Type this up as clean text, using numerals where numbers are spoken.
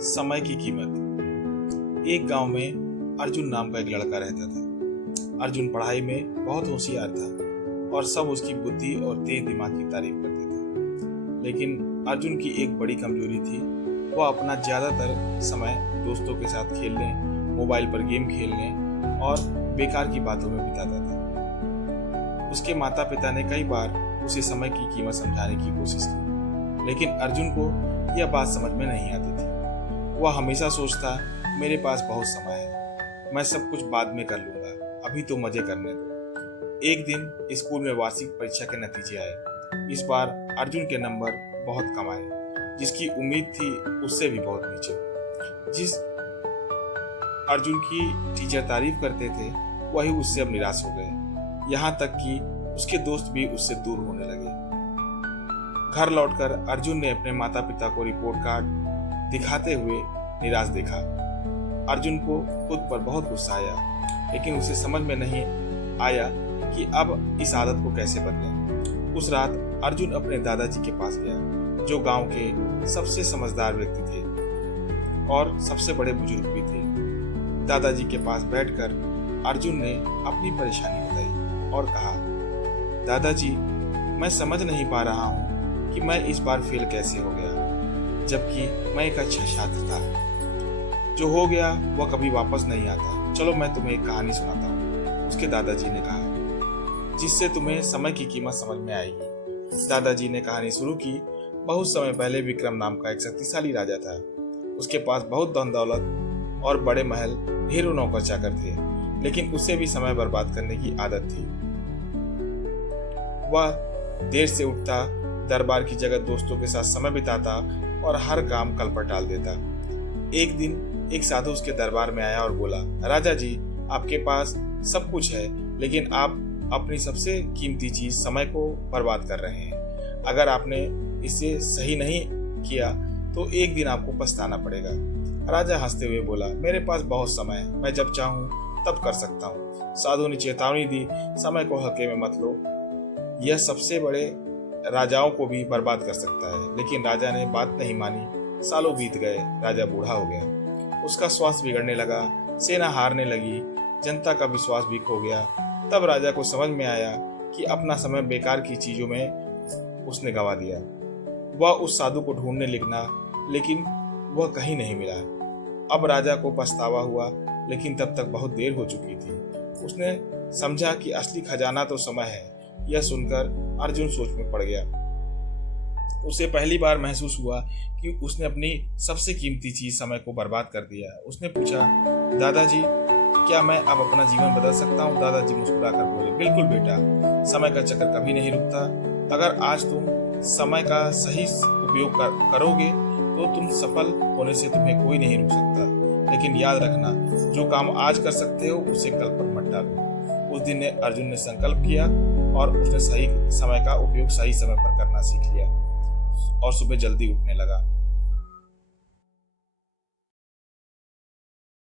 समय की कीमत। एक गांव में अर्जुन नाम का एक लड़का रहता था। अर्जुन पढ़ाई में बहुत होशियार था और सब उसकी बुद्धि और तेज दिमाग की तारीफ करते थे। लेकिन अर्जुन की एक बड़ी कमजोरी थी। वह अपना ज्यादातर समय दोस्तों के साथ खेलने, मोबाइल पर गेम खेलने और बेकार की बातों में बिताता था। उसके माता पिता ने कई बार उसे समय की कीमत समझाने की कोशिश की, लेकिन अर्जुन को यह बात समझ में नहीं आती थी। वह हमेशा सोचता, मेरे पास बहुत समय है, मैं सब कुछ बाद में कर लूंगा, अभी तो मजे करने दो। एक दिन स्कूल में वार्षिक परीक्षा के नतीजे आए। इस बार अर्जुन के नंबर बहुत कम आए। जिसकी उम्मीद थी उससे भी बहुत नीचे। जिस अर्जुन की टीचर तारीफ करते थे वही उससे अब निराश हो गए। यहाँ तक कि उसके दोस्त भी उससे दूर होने लगे। घर लौटकर अर्जुन ने अपने माता पिता को रिपोर्ट कार्ड दिखाते हुए निराश देखा। अर्जुन को खुद पर बहुत गुस्सा आया, लेकिन उसे समझ में नहीं आया कि अब इस आदत को कैसे बदलें। उस रात अर्जुन अपने दादाजी के पास गया, जो गांव के सबसे समझदार व्यक्ति थे और सबसे बड़े बुजुर्ग भी थे। दादाजी के पास बैठकर अर्जुन ने अपनी परेशानी बताई और कहा, दादाजी, मैं समझ नहीं पा रहा हूँ कि मैं इस बार फेल कैसे हो गया, जबकि मैं एक अच्छा छात्र था। जो हो गया वह कभी वापस नहीं आता। चलो मैं तुम्हें एक कहानी सुनाता हूँ, उसके दादाजी ने कहा, जिससे तुम्हें समय की कीमत समझ में आएगी। दादाजी ने कहानी शुरू की। बहुत समय पहले विक्रम नाम का एक शक्तिशाली राजा था। उसके पास बहुत धन दौलत और बड़े महल, ढेरों नौकर चाकर थे, लेकिन उसे भी समय बर्बाद करने की आदत थी। वह देर से उठता, दरबार की जगह दोस्तों के साथ समय बिताता और हर काम कल पर टाल देता। एक दिन एक साधु उसके दरबार में आया और बोला, राजा जी, आपके पास सब कुछ है, लेकिन आप अपनी सबसे कीमती चीज समय को बर्बाद कर रहे हैं। अगर आपने इसे सही नहीं किया तो एक दिन आपको पछताना पड़ेगा। राजा हंसते हुए बोला, मेरे पास बहुत समय है, मैं जब चाहूं तब कर सकता हूँ। साधु ने चेतावनी दी, समय को हल्के में मत लो, यह सबसे बड़े राजाओं को भी बर्बाद कर सकता है। लेकिन राजा ने बात नहीं मानी। सालों बीत गए, राजा बूढ़ा हो गया। उसका स्वास्थ्य बिगड़ने लगा, सेना हारने लगी, जनता का विश्वास भी खो गया। तब राजा को समझ में आया कि अपना समय बेकार की चीजों में उसने गंवा दिया। वह उस साधु को ढूंढने निकला, लेकिन वह कहीं नहीं मिला। अब राजा को पछतावा हुआ, लेकिन तब तक बहुत देर हो चुकी थी। उसने समझा कि असली खजाना तो समय है। यह सुनकर अर्जुन सोच में पड़ गया। उसे पहली बार महसूस हुआ कि उसने अपनी सबसे कीमती चीज समय को बर्बाद कर दिया। उसने पूछा, दादाजी, क्या मैं अब अपना जीवन बदल सकता हूँ? दादाजी मुस्कुराकर बोले, बिल्कुल बेटा, समय का चक्कर कभी नहीं रुकता। अगर आज तुम समय का सही उपयोग करोगे तो तुम सफल होने से तुम्हें कोई नहीं रोक सकता। लेकिन याद रखना, जो काम आज कर सकते हो उसे कल पर मत टालो। उस दिन अर्जुन ने संकल्प किया और उसने सही समय का उपयोग सही समय पर करना सीख लिया और सुबह जल्दी उठने लगा।